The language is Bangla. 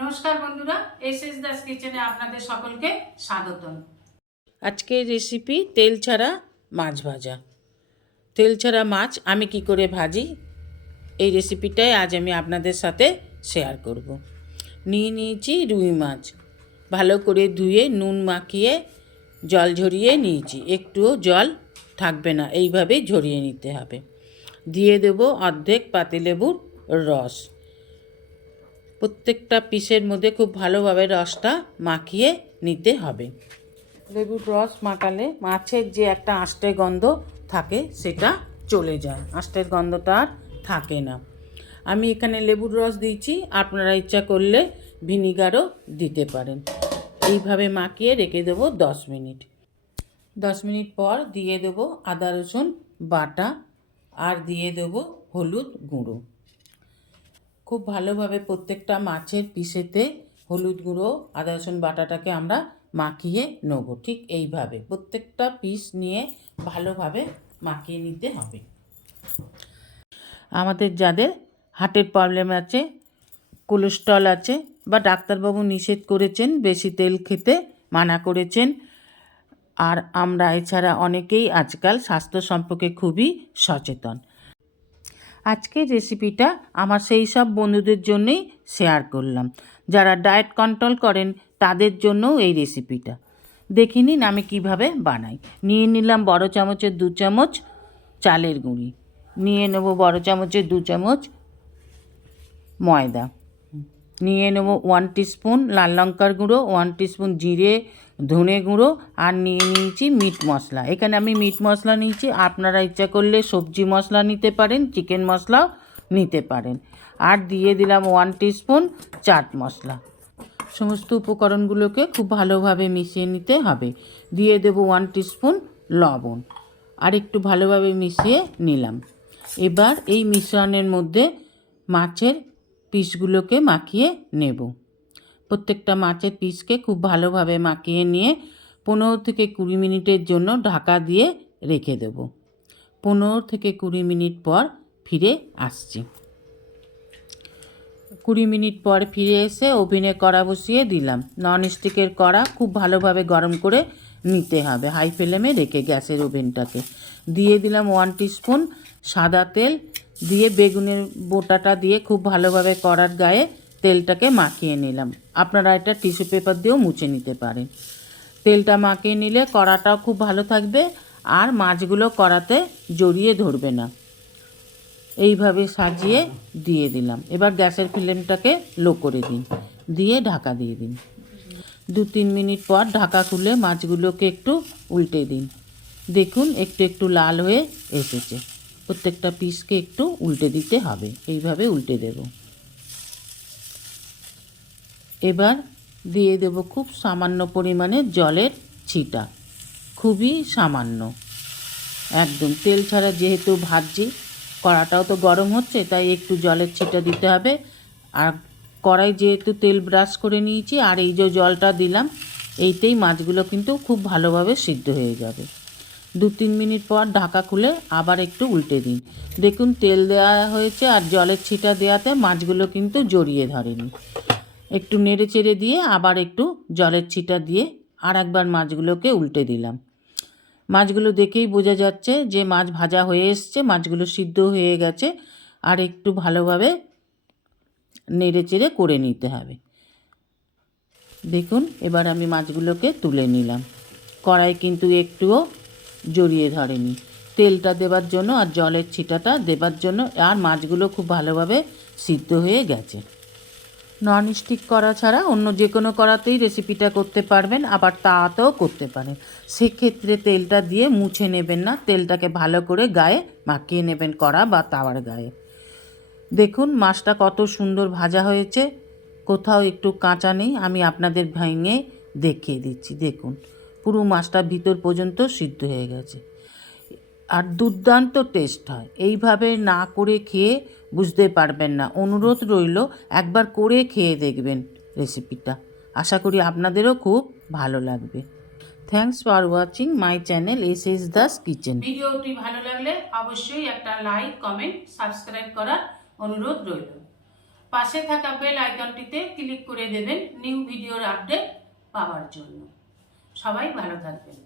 নমস্কার বন্ধুরা এস এস দাস কিচেনে আপনাদের সকলকে স্বাগতম। আজকের রেসিপি তেল ছাড়া মাছ ভাজা। তেল ছাড়া মাছ আমি কি করে ভাজি? এই রেসিপিটাই আজ আমি আপনাদের সাথে শেয়ার করব। নিয়ে নিয়েছি রুই মাছ। ভালো করে ধুয়ে, নুন মাখিয়ে, জল ঝরিয়ে নিয়েছি। একটুও জল থাকবে না, এইভাবেই ঝরিয়ে নিতে হবে। দিয়ে দেব অর্ধেক পাতিলেবুর রস। প্রত্যেকটা পিসের মধ্যে খুব ভালোভাবে রসটা মাখিয়ে নিতে হবে। লেবুর রস মাখালে মাছের যে একটা আষ্টের গন্ধ থাকে, সেটা চলে যায়। আষ্টের গন্ধটা আর থাকে না। আমি এখানে লেবুর রস দিয়েছি, আপনারা ইচ্ছা করলে ভিনিগারও দিতে পারেন। এইভাবে মাখিয়ে রেখে দেবো দশ মিনিট। দশ মিনিট পর দিয়ে দেবো আদা রসুন বাটা, আর দিয়ে দেবো হলুদ গুঁড়ো। খুব ভালোভাবে প্রত্যেকটা মাছের পিসেতে হলুদ গুঁড়ো, আদা, রসুন বাটাটাকে আমরা মাখিয়ে নেব। ঠিক এইভাবে প্রত্যেকটা পিস নিয়ে ভালোভাবে মাখিয়ে নিতে হবে। আমাদের যাদের হার্টের প্রবলেম আছে, কোলেস্ট্রল আছে বা ডাক্তারবাবু নিষেধ করেছেন, বেশি তেল খেতে মানা করেছেন, আর আমরা এছাড়া অনেকেই আজকাল স্বাস্থ্য সম্পর্কে খুবই সচেতন। আজকের রেসিপিটা আমার সেই সব বন্ধুদের জন্যই শেয়ার করলাম। যারা ডায়েট কন্ট্রোল করেন, তাদের জন্যও এই রেসিপিটা দেখে নিন আমি কীভাবে বানাই। নিয়ে নিলাম বড় চামচের দু চামচ চালের গুঁড়ি। নিয়ে নেব বড় চামচের দু চামচ ময়দা। নিয়ে নেব ওয়ান টিস্পুন লাল লঙ্কার গুঁড়ো ওয়ান টিস্পুন জিরে ধনে গুঁড়ো আর নিয়ে নিয়েছি মিট মশলা। এখানে আমি মিট মশলা নিয়েছি। আপনারা ইচ্ছা করলে সবজি মশলা নিতে পারেন, চিকেন মশলাও নিতে পারেন। আর দিয়ে দিলাম ওয়ান টিস্পুন চাট মশলা। সমস্ত উপকরণগুলোকে খুব ভালোভাবে মিশিয়ে নিতে হবে। দিয়ে দেবো ওয়ান টিস্পুন লবণ। আর একটু ভালোভাবে মিশিয়ে নিলাম। এবার এই মিশ্রণের মধ্যে মাছের পিসগুলোকে মাখিয়ে নেব। প্রত্যেকটা মাছের পিসকে খুব ভালোভাবে মাখিয়ে নিয়ে পনেরো থেকে কুড়ি মিনিটের জন্য ঢাকা দিয়ে রেখে দেব। পনেরো থেকে কুড়ি মিনিট পর ফিরে আসছি। কুড়ি মিনিট পর ফিরে এসে ওভেনে কড়া বসিয়ে দিলাম। নন স্টিকের কড়া খুব ভালোভাবে গরম করে নিতে হবে। হাই ফ্লেমে রেখে গ্যাসের ওভেনটাকে। দিয়ে দিলাম ওয়ান স্পুন সাদা তেল। দিয়ে বেগুনের বোটাটা দিয়ে খুব ভালোভাবে কড়ার গায়ে তেলটাকে মাখিয়ে নিলাম। আপনারা এটা টিস্যু পেপার দিয়েও মুছে নিতে পারেন। তেলটা মাখিয়ে নিলে কড়াটাও খুব ভালো থাকবে আর মাছগুলো কড়াতে জড়িয়ে ধরবে না। এইভাবে সাজিয়ে দিয়ে দিলাম। এবার গ্যাসের ফ্লেমটাকে লো করে দিন। দিয়ে ঢাকা দিয়ে দিন। দু তিন মিনিট পর ঢাকা খুলে মাছগুলোকে একটু উল্টে দিন। দেখুন একটু একটু লাল হয়ে এসেছে। প্রত্যেকটা পিসকে একটু উল্টে দিতে হবে। এইভাবে উল্টে দেব। এবার দিয়ে দেব খুব সামান্য পরিমাণে জলের ছিটা। খুবই সামান্য। একদম তেল ছাড়া যেহেতু ভাজছি, কড়াটাও তো গরম হচ্ছে, তাই একটু জলের ছিটা দিতে হবে। আর কড়াই যেহেতু তেল ব্রাশ করে নিয়েছি, আর এই যে জলটা দিলাম, এইতেই মাছগুলো কিন্তু খুব ভালোভাবে সিদ্ধ হয়ে যাবে। দু তিন মিনিট পর ঢাকা খুলে আবার একটু উল্টে দিন দেখুন, তেল দেওয়া হয়েছে আর জলের ছিটা দেওয়াতে মাছগুলো কিন্তু জড়িয়ে ধরেনি। একটু নেড়ে চেড়ে দিয়ে আবার একটু জলের ছিটা দিয়ে আর একবার মাছগুলোকে উল্টে দিলাম। মাছগুলো দেখেই বোঝা যাচ্ছে যে মাছ ভাজা হয়ে এসছে, মাছগুলো সিদ্ধ হয়ে গেছে আর একটু ভালোভাবে নেড়ে চেড়ে করে নিতে হবে। দেখুন, এবার আমি মাছগুলোকে তুলে নিলাম। কড়াই কিন্তু একটুও জড়িয়ে ধরেনি। তেলটা দেবার জন্য আর জলের ছিটাটা দেবার জন্য আর মাছগুলো খুব ভালোভাবে সিদ্ধ হয়ে গেছে। নন স্টিক করা ছাড়া অন্য যে কোনো কড়াতেই রেসিপিটা করতে পারবেন, আবার তাতেও করতে পারেন। সেক্ষেত্রে তেলটা দিয়ে মুছে নেবেন না, তেলটাকে ভালো করে গায়ে মাখিয়ে নেবেন, কড়া বা তাওয়ার গায়ে। দেখুন, মাছটা কত সুন্দর ভাজা হয়েছে। কোথাও একটু কাঁচা নেই, আমি আপনাদের ভেঙে দেখিয়ে দিচ্ছি। দেখুন, পুরো মাছটা ভিতর পর্যন্ত সিদ্ধ হয়ে গেছে। আর দুর্দান্ত টেস্ট হয়। এইভাবে না করে খেয়ে বুঝতে পারবেন না। অনুরোধ রইল, একবার করে খেয়ে দেখবেন রেসিপিটা। আশা করি আপনাদেরও খুব ভালো লাগবে। Thanks for watching my channel, S S Das kitchen. ভিডিওটি ভালো লাগলে অবশ্যই একটা লাইক, কমেন্ট, সাবস্ক্রাইব করার অনুরোধ রইল। পাশে থাকা বেল আইকনটিতে ক্লিক করে দেবেন নিউ ভিডিওর আপডেট পাওয়ার জন্য। সবাই ভালো থাকবেন।